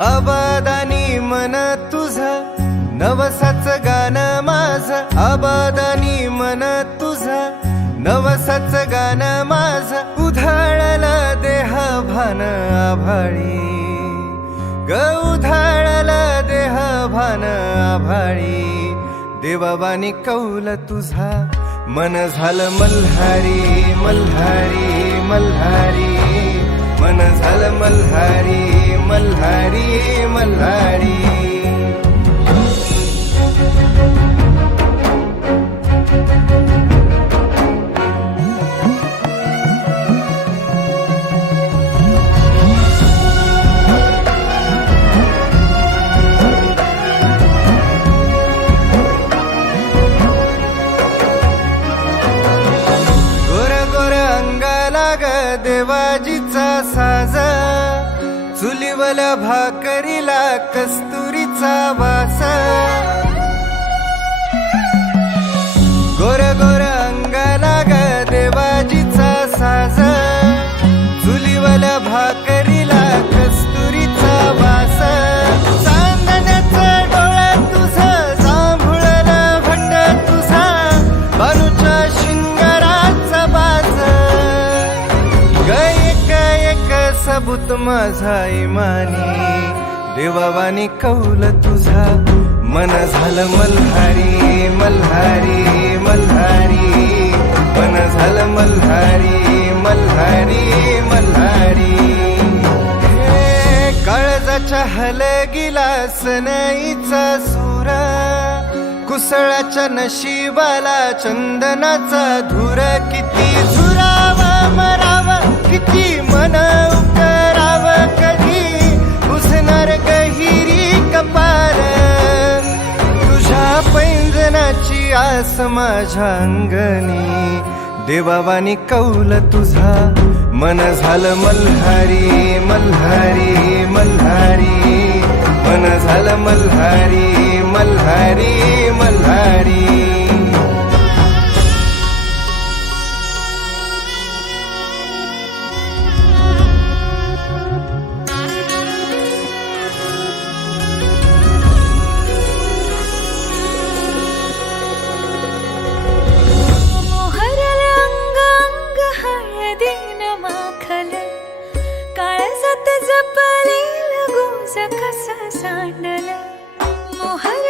अबादानी मन तुझं नवसाच गाणं माझं, अबादानी मन तुझं नवसाच गाणं माझं, उधाळलं देह भान आभाळी ग, उधाळलं देह भान आभाळी, देवावानी कौल तुझा मन झालं मल्हारी मल्हारी मल्हारी, मन झालं मल्हारी मल्हारी मल्हारी. देवाजीचा साज, चुलीवल्या भाकरीला कस्तुरीचा वास, गोर गोर अंगाला ग देवाजीचा साज, चुलीवल्या भाकरीला कस्तुरीचा वास, चांदण्याचं डोळं तुझं जांभुळलं भंड तुझा, बालूच्या शिंगाराचा बाज, सबूत माझा इमानी, देवावानी कौल तुझा मन झालं मल्हारी मल्हारी मल्हारी, मन झालं मल्हारी मल्हारी मल्हारी. काळजाच्या हलगिला सनईचा सूर, कुसळाच्या नशिबाला चंदनाचा धूर, किती झुरावा मरावा किती मन उतराव, कधी बुझणार गहिरी कपार, तुझ्या पैंजनाची आस माझ्या अंगणी, देवावानी कौल तुझा मन झालं मल्हारी मल्हारी मल्हारी, मन झालं मल्हारी मल्हारी मल्हारी. काळजात जपलेलं गुज कसं सांडलं, मोहर